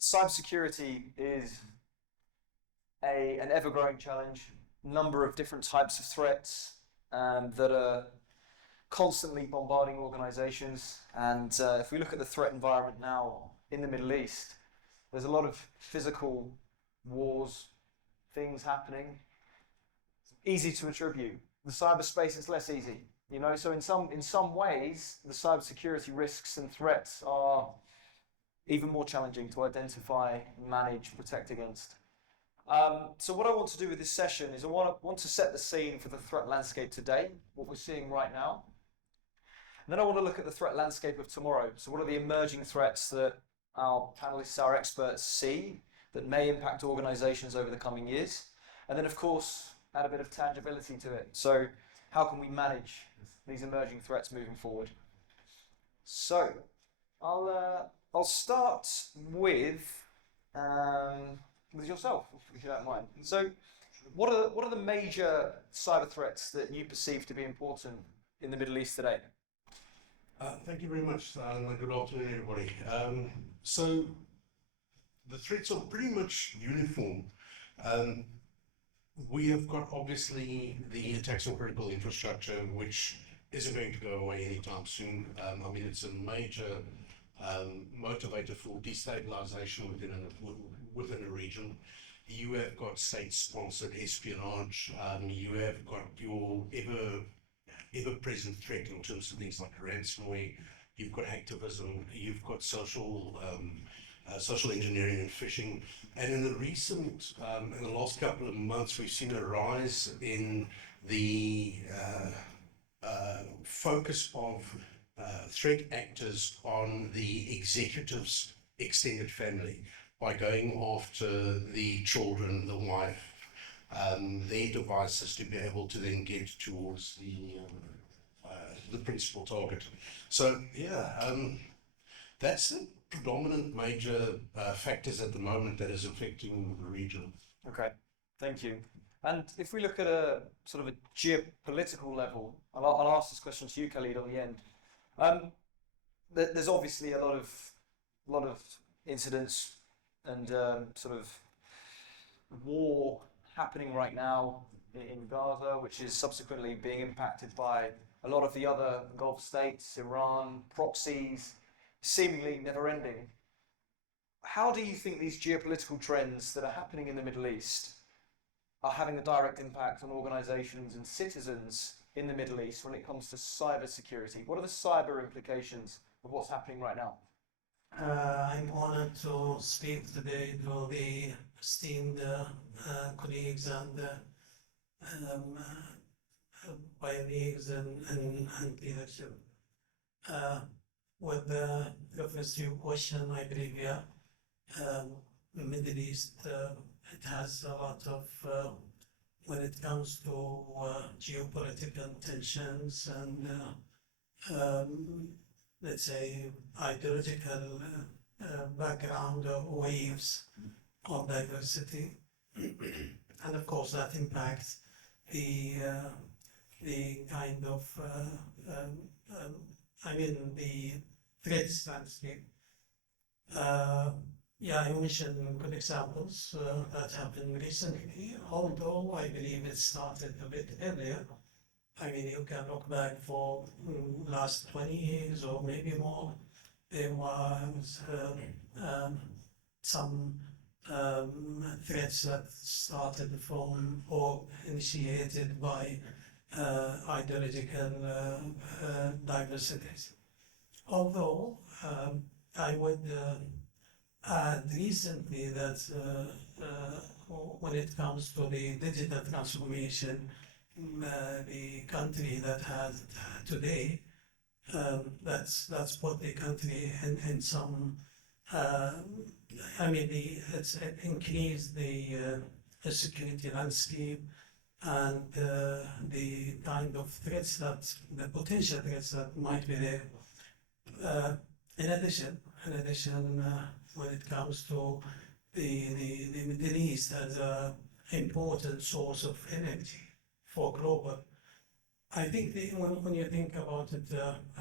Cybersecurity is an ever-growing challenge, number of different types of threats that are constantly bombarding organizations. And if we look at the threat environment now in the Middle East, there's a lot of physical wars, things happening. Easy to attribute. The cyberspace is less easy, so in some ways, the cybersecurity risks and threats are even more challenging to identify, manage, protect against. So what I want to do with this session is I want to set the scene for the threat landscape today, what we're seeing right now. And then I want to look at the threat landscape of tomorrow. So what are the emerging threats that our panelists, our experts see that may impact organizations over the coming years? And then, of course, add a bit of tangibility to it. So how can we manage these emerging threats moving forward? So I'll start with yourself, if you don't mind. So what are the major cyber threats that you perceive to be important in the Middle East today? Thank you very much, and good afternoon, everybody. So the threats are pretty much uniform. We have got obviously the attacks on critical infrastructure, which isn't going to go away anytime soon. I mean, it's a major motivator for destabilization within a region. You have got state-sponsored espionage. You have got your ever-present threat in terms of things like ransomware. You've got activism. You've got social engineering and phishing. And in the last couple of months, we've seen a rise in the focus of threat actors on the executive's extended family by going after the children, the wife, their devices to be able to then get towards the principal target. So that's the predominant major factors at the moment that is affecting the region. Okay, thank you. And if we look at a sort of a geopolitical level, I'll ask this question to you, Khalid, on the end. There's obviously a lot of incidents and sort of war happening right now in Gaza, which is subsequently being impacted by a lot of the other Gulf states, Iran, proxies, seemingly never ending. How do you think these geopolitical trends that are happening in the Middle East are having a direct impact on organizations and citizens in the Middle East when it comes to cybersecurity? What are the cyber implications of what's happening right now? I'm honored to speak today to the esteemed colleagues and colleagues and leadership. With reference to your question, I believe, the Middle East, it has a lot of, when it comes to geopolitical tensions and let's say ideological background waves of diversity. And of course that impacts the kind of, the threats landscape. I mentioned good examples that happened recently, although I believe it started a bit earlier. I mean, you can look back for last 20 years or maybe more. There was some threats that started from or initiated by ideological diversities. Although I would add recently that when it comes to the digital transformation, the country that has today, that's put the country in some, it's increased the security landscape and the kind of threats the potential threats that might be there. In addition, when it comes to the Middle East as an important source of energy for global, I think when you think about it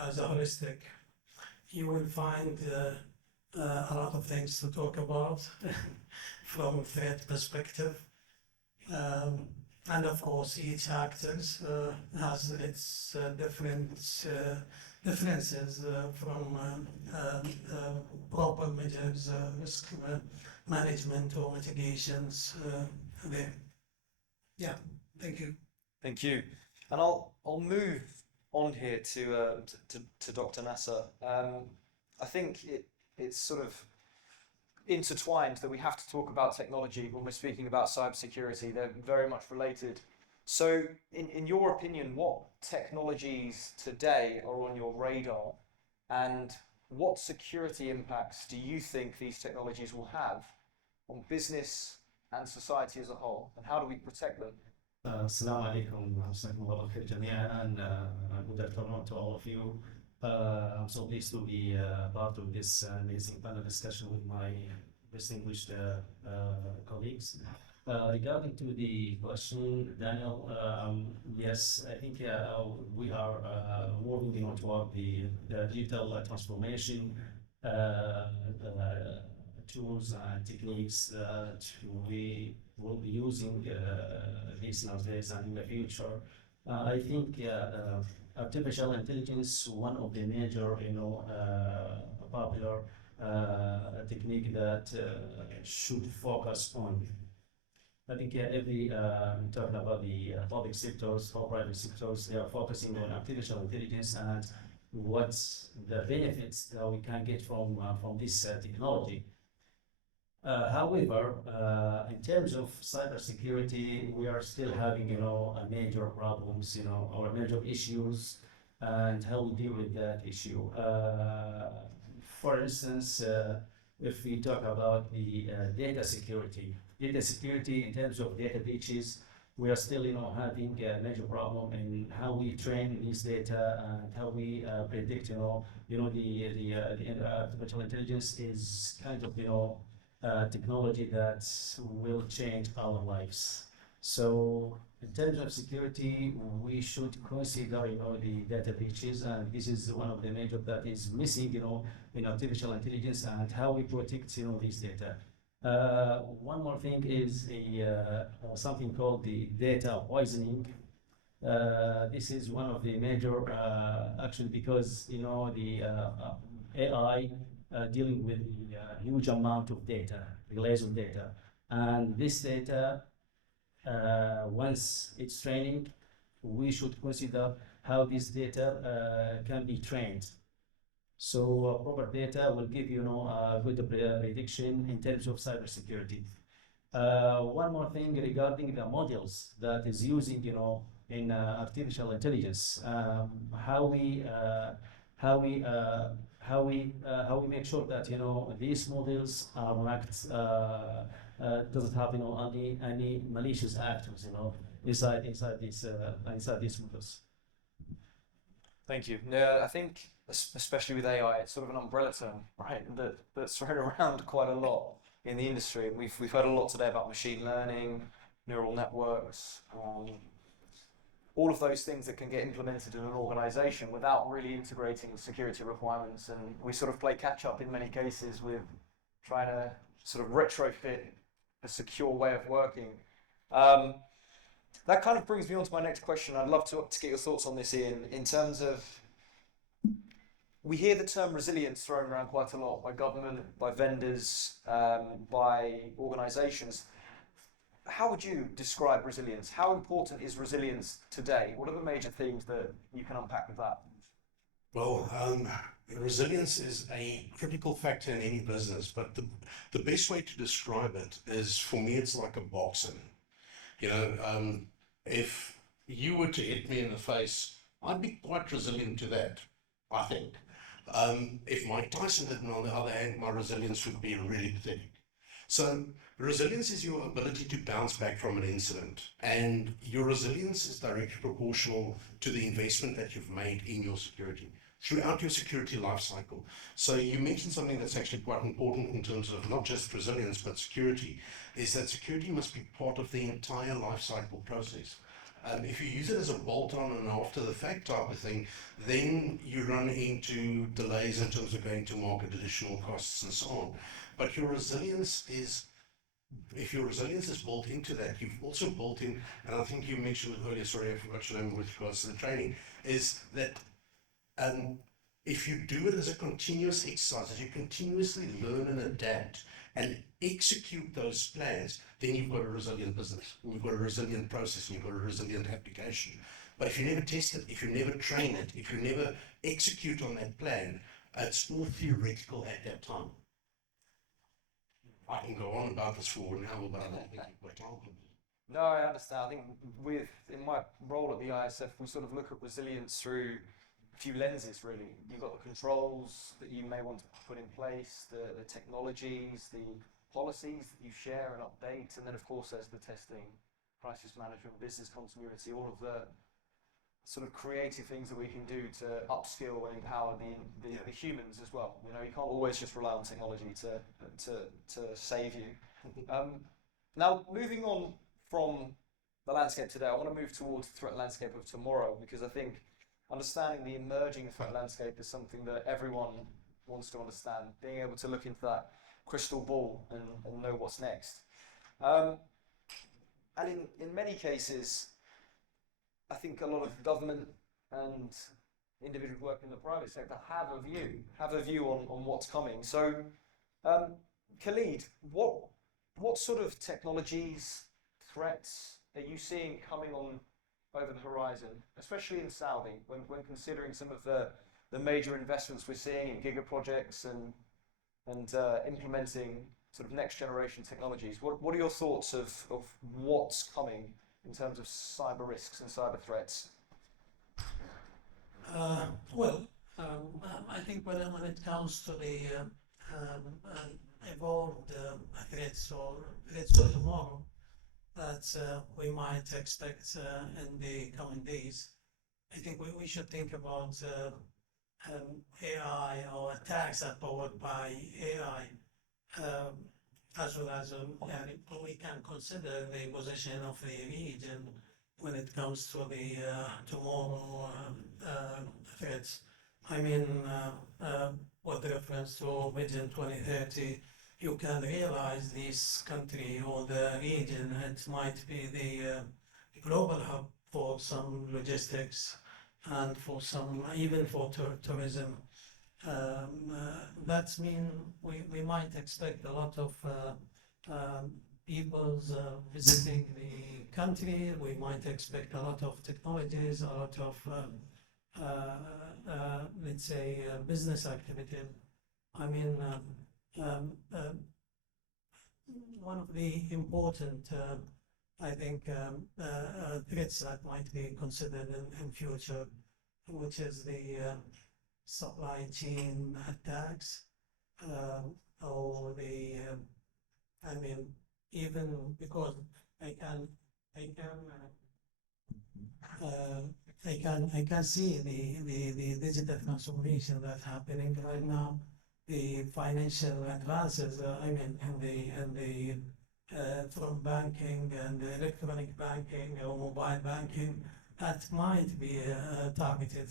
as a holistic, you will find a lot of things to talk about from a threat perspective. And of course, each actor has its differences from proper measures, risk management or mitigations there. Yeah, thank you. Thank you. And I'll move on here to Dr. Nasser. I think it's sort of intertwined that we have to talk about technology when we're speaking about cybersecurity. They're very much related. So, in your opinion, what technologies today are on your radar, and what security impacts do you think these technologies will have on business and society as a whole, and how do we protect them? السلام عليكم مساكم الله بالخير جميعا. Good afternoon to all of you. I'm so pleased to be part of this amazing panel discussion with my distinguished colleagues. Regarding to the question, Daniel, yes, I think we are moving toward the digital transformation tools and techniques that we will be using these nowadays and in the future. I think artificial intelligence, one of the major, popular technique that should focus on. I think every talking about the public sectors or private sectors, they are focusing on artificial intelligence and what's the benefits that we can get from this technology. However, in terms of cybersecurity, we are still having, major problems, or major issues, and how we deal with that issue. For instance, if we talk about the data security in terms of data breaches, we are still, having a major problem in how we train these data and how we predict, the artificial intelligence is kind of, technology that will change our lives. So in terms of security, we should consider, the data breaches, and this is one of the major that is missing, in artificial intelligence and how we protect, this data. One more thing is something called the data poisoning. This is one of the major actually because the AI dealing with a huge amount of data, relays of data, and this data, once it's training, we should consider how this data can be trained. So proper data will give a good prediction in terms of cybersecurity. One more thing regarding the models that is using in artificial intelligence, how we make sure that these models are not doesn't have any malicious actors inside these models. Thank you. Yeah, I think especially with AI, it's sort of an umbrella term, right? That's thrown around quite a lot in the industry. We've heard a lot today about machine learning, neural networks, all of those things that can get implemented in an organization without really integrating security requirements, and we sort of play catch up in many cases with trying to sort of retrofit a secure way of working. That kind of brings me on to my next question. I'd love to get your thoughts on this, Ian, in terms of, we hear the term resilience thrown around quite a lot by government, by vendors, by organizations. How would you describe resilience? How important is resilience today? What are the major themes that you can unpack with that? Well, resilience is a critical factor in any business, but the best way to describe it is, for me, it's like a boxing. If you were to hit me in the face, I'd be quite resilient to that, I think. If Mike Tyson hit me, on the other hand, my resilience would be really pathetic. So resilience is your ability to bounce back from an incident, and your resilience is directly proportional to the investment that you've made in your security throughout your security life cycle. So you mentioned something that's actually quite important in terms of not just resilience but security, is that security must be part of the entire life cycle process. If you use it as a bolt-on and after the fact type of thing, then you run into delays in terms of going to market, additional costs and so on. But if your resilience is built into that, you've also built in, and I think you mentioned it earlier, sorry, I forgot your name with regards to the training, is that if you do it as a continuous exercise, as you continuously learn and adapt and execute those plans, then you've got a resilient business, you've got a resilient process, and you've got a resilient application. But if you never test it, if you never train it, if you never execute on that plan, it's all theoretical at that time. I can go on about this for an hour, but I don't think we've got time. No, I understand. I think in my role at the ISF, we sort of look at resilience through a few lenses, really. You've got the controls that you may want to put in place, the technologies, the policies that you share and update, and then of course there's the testing, crisis management, business continuity, all of the sort of creative things that we can do to upskill and empower the humans as well. You know, you can't always just rely on technology to save you. Now, moving on from the landscape today, I want to move towards the threat landscape of tomorrow, because I think understanding the emerging threat landscape is something that everyone wants to understand, being able to look into that crystal ball and know what's next. And in many cases, I think a lot of government and individuals working in the private sector have a view on what's coming. So, Khalid, what sort of technologies, threats are you seeing coming on over the horizon, especially in Saudi, when considering some of the major investments we're seeing in giga projects and implementing sort of next generation technologies? What are your thoughts of what's coming in terms of cyber risks and cyber threats? I think when it comes to the evolved threats or threats of tomorrow that we might expect in the coming days, I think we should think about AI or attacks that are powered by AI, as well as we can consider the position of the region when it comes to the tomorrow threats. I mean, with reference to Vision 2030, you can realize this country or the region, it might be the global hub for some logistics and for some, even for tourism. That means we might expect a lot of people visiting the country. We might expect a lot of technologies, a lot of, let's say, business activity. I mean, one of the important, I think, threats that might be considered in future, which is the supply chain attacks, or the, I mean, even because I can see the digital transformation that's happening right now, the financial advances, I mean, and the from banking and electronic banking or mobile banking, that might be targeted.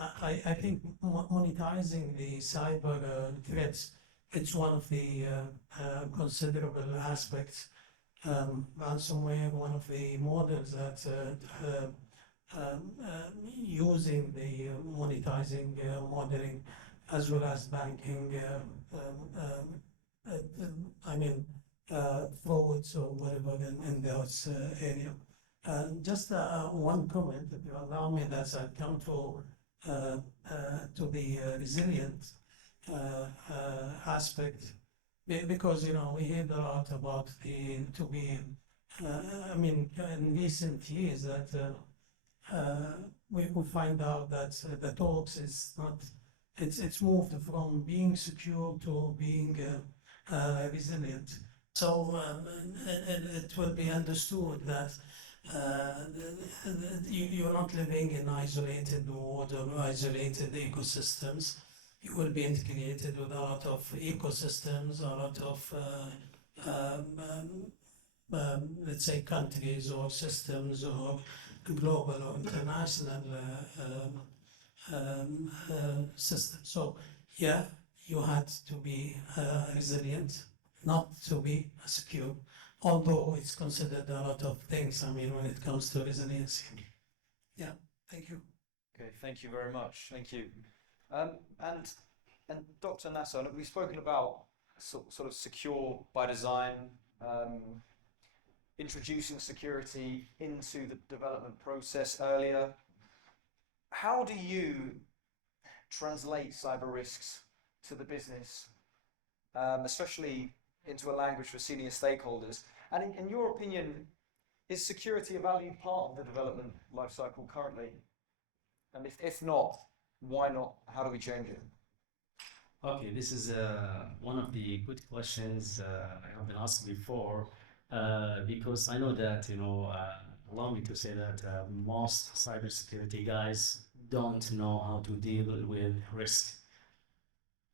I think monetizing the cyber threats, it's one of the considerable aspects. Ransomware, one of the models that using the monetizing modeling as well as banking, I mean, frauds or whatever in those area. Just one comment, if you allow me, that's I come to the resilient aspect, because we hear a lot about I mean, in recent years that we find out that the talks is not, it's moved from being secure to being resilient. So it will be understood that you're not living in isolated world or isolated ecosystems. You will be integrated with a lot of ecosystems, a lot of let's say, countries or systems or global or international system. So, yeah, you had to be resilient, not to be secure, although it's considered a lot of things, I mean, when it comes to resiliency. Yeah, thank you. Okay, thank you very much. Thank you. Um, and and Dr. Nasser, we've spoken about sort of secure by design, um, introducing security into the development process earlier. How do you translate cyber risks to the business, especially into a language for senior stakeholders? And in your opinion, is security a valued part of the development lifecycle currently? And if not, why not? How do we change it? Okay, this is one of the good questions I have been asked before, because I know that, allow me to say that most cybersecurity guys don't know how to deal with risk.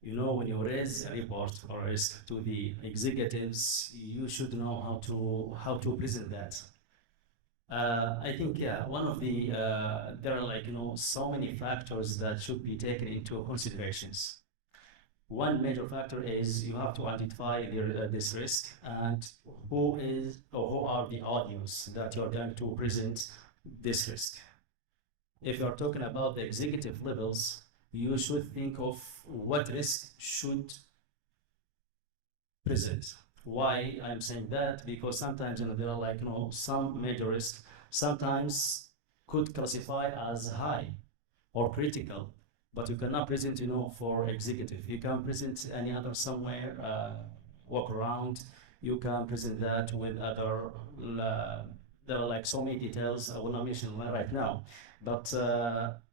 When you raise a report or risk to the executives, you should know how to present that. I think, yeah, one of the there are, like, so many factors that should be taken into considerations. One major factor is you have to identify this risk and who are the audience that you're going to present this risk. If you're talking about the executive levels, you should think of what risk should present. Why I'm saying that? Because sometimes, there are, like, some major risks sometimes could classify as high or critical, but you cannot present, for executive. You can present any other somewhere, walk around. You can present that with other. There are, like, so many details I will not mention right now, but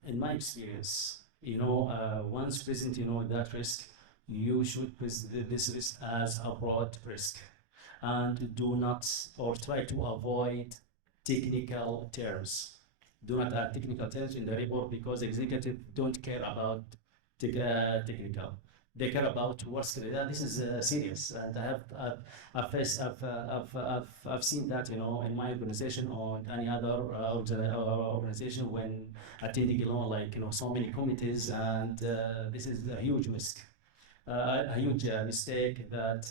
in my experience, once present, that risk, you should present this risk as a broad risk, and do not, or try to avoid technical terms. Do not add technical terms in the report, because executives don't care about technical. They care about what's this is serious, and I've seen that, in my organization or any other organization, when attending, like, so many committees, and this is a huge risk, a huge mistake that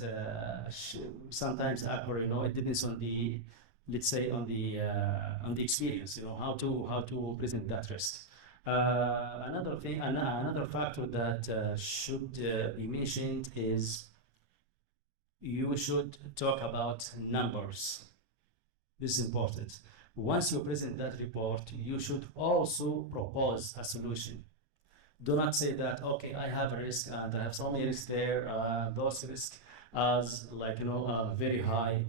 sometimes occur. It depends on the, let's say, on the experience. How to present that risk. Another thing, another factor that should be mentioned is you should talk about numbers. This is important. Once you present that report, you should also propose a solution. Do not say that, okay, I have a risk and I have so many risks there, those risks as, like, very high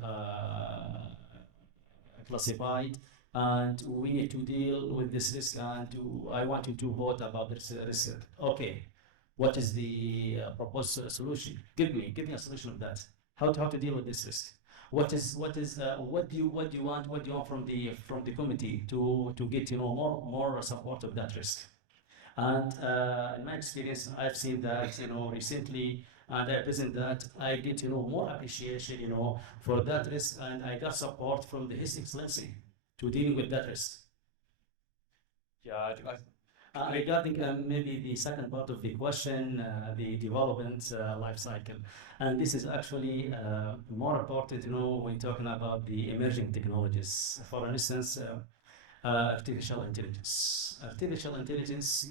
classified, and we need to deal with this risk, and I want you to vote about this risk. Okay, what is the proposed solution? Give me a solution of that. How to deal with this risk? What do you want from the committee to get, more support of that risk? And in my experience, I've seen that, recently, and I present that I get, more appreciation, for that risk, and I got support from His Excellency to dealing with that risk. Yeah, Regarding maybe the second part of the question, the development life cycle, and this is actually more important, when talking about the emerging technologies. For instance, artificial intelligence. Artificial intelligence,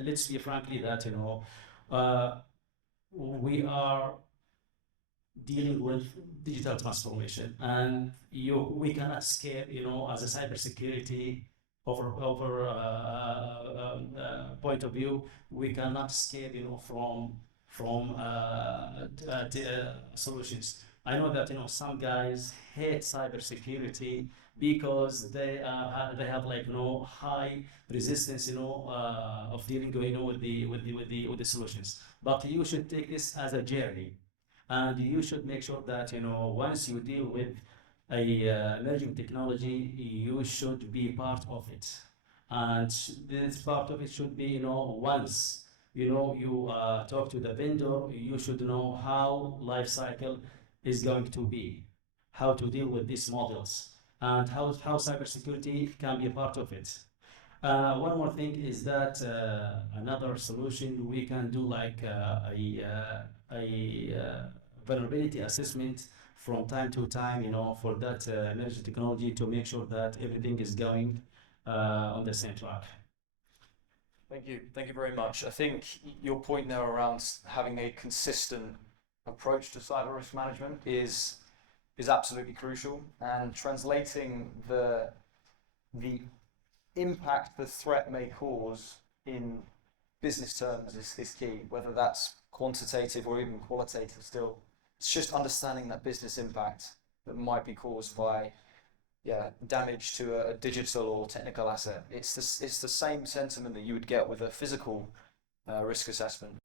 let's be frankly that, uh, we are dealing with digital transformation, and we cannot escape, as a cybersecurity point of view, we cannot escape, from solutions. I know that, some guys hate cybersecurity because they have, like, high resistance, of dealing, with the solutions. But you should take this as a journey, and you should make sure that, once you deal with a emerging technology, you should be part of it, and this part of it should be, once you talk to the vendor, you should know how life cycle is going to be. how to deal with these models, and how cybersecurity can be a part of it. One more thing is that another solution we can do like a vulnerability assessment from time to time, for that emerging technology to make sure that everything is going on the same track. Thank you very much. I think your point there around having a consistent approach to cyber risk management is absolutely crucial, and translating the impact the threat may cause in business terms is key, whether that's quantitative or even qualitative still. It's just understanding that business impact that might be caused by damage to a digital or technical asset. It's the same sentiment that you would get with a physical risk assessment.